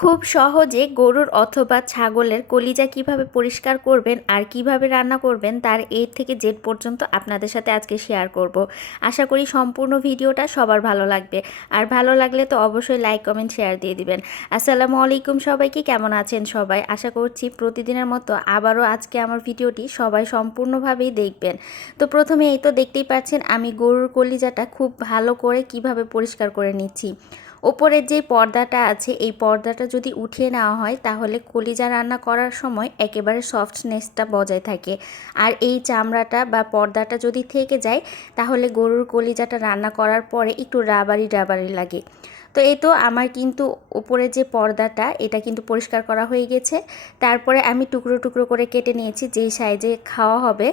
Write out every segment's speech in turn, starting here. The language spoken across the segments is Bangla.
খুব সহজে গরুর অথবা ছাগলের কলিজা কিভাবে পরিষ্কার করবেন আর কিভাবে রান্না করবেন তার A থেকে Z পর্যন্ত আপনাদের সাথে আজকে শেয়ার করব। আশা করি সম্পূর্ণ ভিডিওটা সবার ভালো লাগবে, আর ভালো লাগলে তো অবশ্যই লাইক কমেন্ট শেয়ার দিয়ে দিবেন। আসসালামু আলাইকুম সবাইকে, কেমন আছেন সবাই? আশা করছি প্রতিদিনের মতো আবারও আজকে আমার ভিডিওটি সবাই সম্পূর্ণভাবেই দেখবেন। তো প্রথমে এই তো দেখতেই পাচ্ছেন আমি গরুর কলিজাটা খুব ভালো করে কিভাবে পরিষ্কার করে নিচ্ছি। ওপরের যে পর্দাটা আছে এই পর্দাটা যদি উঠিয়ে নেওয়া হয় তাহলে কলিজা রান্না করার সময় একেবারে সফটনেসটা বজায় থাকে, আর এই চামড়াটা বা পর্দাটা যদি থেকে যায় তাহলে গরুর কলিজাটা রান্না করার পরে একটু রাবারি রাবারি লাগে। তো এই তো আমার কিন্তু উপরে যে পর্দাটা এটা কিন্তু পরিষ্কার করা হয়ে গেছে। তারপরে আমি টুকরো টুকরো করে কেটে নিয়েছি যেই সাইজে খাওয়া হবে,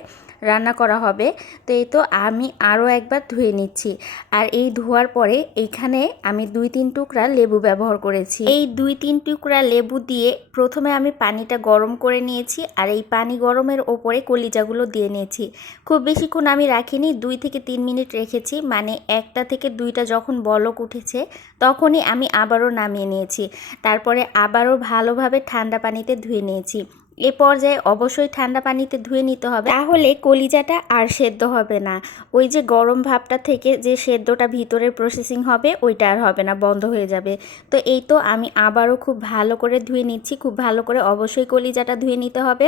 রান্না করা হবে। তো এই তো আমি আরও একবার ধুয়ে নিচ্ছি, আর এই ধোয়ার পরে এইখানে আমি 2-3 টুকরা লেবু ব্যবহার করেছি। এই 2-3 টুকরা লেবু দিয়ে প্রথমে আমি পানিটা গরম করে নিয়েছি, আর এই পানি গরমের ওপরে কলিজাগুলো দিয়ে নিয়েছি। খুব বেশিক্ষণ আমি রাখিনি, 2 থেকে 3 মিনিট রেখেছি, মানে 1টা থেকে 2টা যখন বলক উঠেছে তখনই আমি আবারও নামিয়ে নিয়েছি। তারপরে আবারও ভালোভাবে ঠান্ডা পানিতে ধুয়ে নিয়েছি। এ পর্যায়ে অবশ্যই ঠান্ডা পানিতে ধুয়ে নিতে হবে, তাহলে কলিজাটা আর সেদ্ধ হবে না। ওই যে গরম ভাবটা থেকে যে সেদ্ধটা ভিতরের প্রসেসিং হবে ওইটা আর হবে না, বন্ধ হয়ে যাবে। তো এই তো আমি আবারও খুব ভালো করে ধুয়ে নিচ্ছি, খুব ভালো করে অবশ্যই কলিজাটা ধুয়ে নিতে হবে।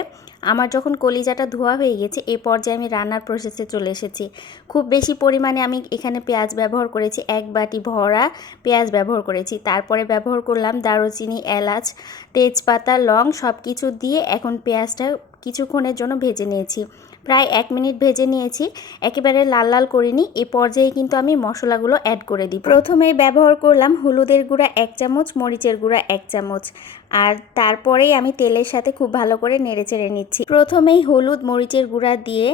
আমার যখন কলিজাটা ধোয়া হয়ে গেছে এই পর্যায়ে আমি রান্নার প্রসেসে চলে এসেছি। খুব বেশি পরিমাণে আমি এখানে পেঁয়াজ ব্যবহার করেছি, 1 বাটি ভরা পেঁয়াজ ব্যবহার করেছি। তারপরে ব্যবহার করলাম দারুচিনি, এলাচ, তেজপাতা, লং সব কিছু দিয়ে এখন পেঁয়াজটা কিছুক্ষণের জন্য ভেজে নিয়েছি। প্রায় 1 মিনিট ভেজে নিয়েছি, একেবারে লাল লাল করিনি। এই পর্যায়ে কিন্তু আমি মশলাগুলো অ্যাড করে দিই। প্রথমেই ব্যবহার করলাম হলুদের গুঁড়া 1 চামচ, মরিচের গুঁড়া 1 চামচ, আর তারপরেই আমি তেলের সাথে খুব ভালো করে নেড়েচেড়ে নিচ্ছি। প্রথমেই হলুদ মরিচের গুঁড়া দিয়ে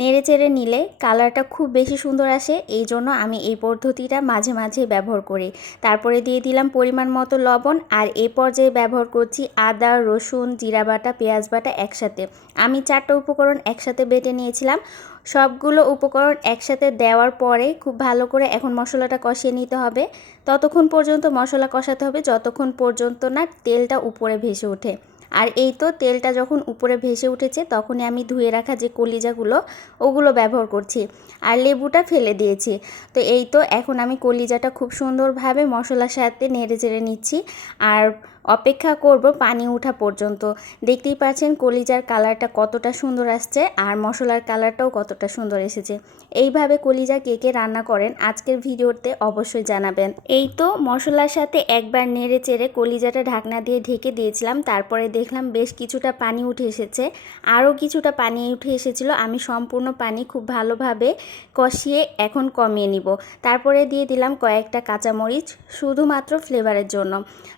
নেড়েচেড়ে নিলে কালারটা খুব বেশি সুন্দর আসে, এই জন্য আমি এই পদ্ধতিটা মাঝে মাঝে ব্যবহার করি। তারপরে দিয়ে দিলাম পরিমাণ মতো লবণ, আর এই পর্যায়ে ব্যবহার করছি আদা, রসুন, জিরা বাটা, পেঁয়াজ বাটা একসাথে। আমি 4টা উপকরণ একসাথে বেটে নিয়েছিলাম। সবগুলো উপকরণ একসাথে দেওয়ার পরে খুব ভালো করে এখন মশলাটা কষিয়ে নিতে হবে। ততক্ষণ পর্যন্ত মশলা কষাতে হবে যতক্ষণ পর্যন্ত না তেলটা উপরে ভেসে ওঠে। আর এই তো তেলটা যখন উপরে ভেসে উঠেছে তখনই আমি ধুয়ে রাখা যে কলিজাগুলো ওগুলো ব্যবহার করছি, আর লেবুটা ফেলে দিয়েছি। তো এই তো এখন আমি কলিজাটা খুব সুন্দরভাবে মশলার সাথে নেড়ে চেড়ে নিচ্ছি, আর অপেক্ষা করব পানি ওঠা পর্যন্ত। দেখতেই পাচ্ছেন কলিজার কালারটা কতটা সুন্দর আসছে, আর মশলার কালারটাও কতটা সুন্দর এসেছে। এইভাবে কলিজা কে কে রান্না করেন আজকের ভিডিওতে অবশ্যই জানাবেন। এই তো মশলার সাথে একবার নেড়ে চেড়ে কলিজাটা ঢাকনা দিয়ে ঢেকে দিয়েছিলাম। তারপরে দেখলাম বেশ কিছুটা পানি উঠে এসেছে, আরও কিছুটা পানি উঠে এসেছিল। আমি সম্পূর্ণ পানি খুব ভালোভাবে কষিয়ে এখন কমিয়ে নিব। তারপরে দিয়ে দিলাম কয়েকটা কাঁচামরিচ শুধুমাত্র ফ্লেভারের জন্য।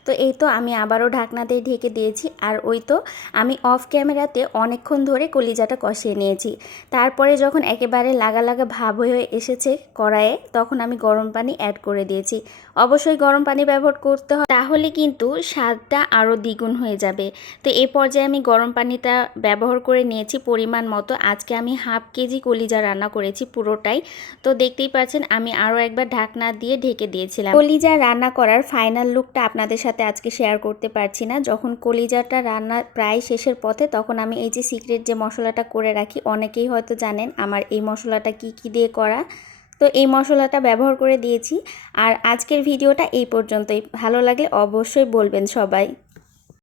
তো এই তো আমি আবারও ঢাকনা দিয়ে ঢেকে দিয়েছি, আর ওই তো আমি অফ ক্যামেরাতে অনেকক্ষণ ধরে কলিজাটা কষিয়ে নিয়েছি। তারপরে যখন একেবারে লাগা লাগা ভাব হয়ে এসেছে কড়াইয়ে তখন আমি গরম পানি অ্যাড করে দিয়েছি। অবশ্যই গরম পানি ব্যবহার করতে হবে, তাহলে কিন্তু স্বাদটা আরও দ্বিগুণ হয়ে যাবে। তো এই পর্যায়ে আমি গরম পানিটা ব্যবহার করে নিয়েছি পরিমাণ মতো। আজকে আমি হাফ কেজি কলিজা রান্না করেছি পুরোটাই। তো দেখতেই পাচ্ছেন আমি আরও একবার ঢাকনা দিয়ে ঢেকে দিয়েছিলাম। কলিজা রান্না করার ফাইনাল লুকটা আপনাদের সাথে আজকে শেয়ার করতে পারছি না। যখন কলিজাটা রান্না প্রায় শেষের পথে তখন আমি এই যে সিক্রেট যে মশলাটা করে রাখি, অনেকেই হয়তো জানেন আমার এই মশলাটা কি কি দিয়ে করা। তো এই মশলাটা ব্যবহার করে দিয়েছি। আর আজকের ভিডিওটা এই পর্যন্তই। ভালো লাগলে অবশ্যই বলবেন সবাই।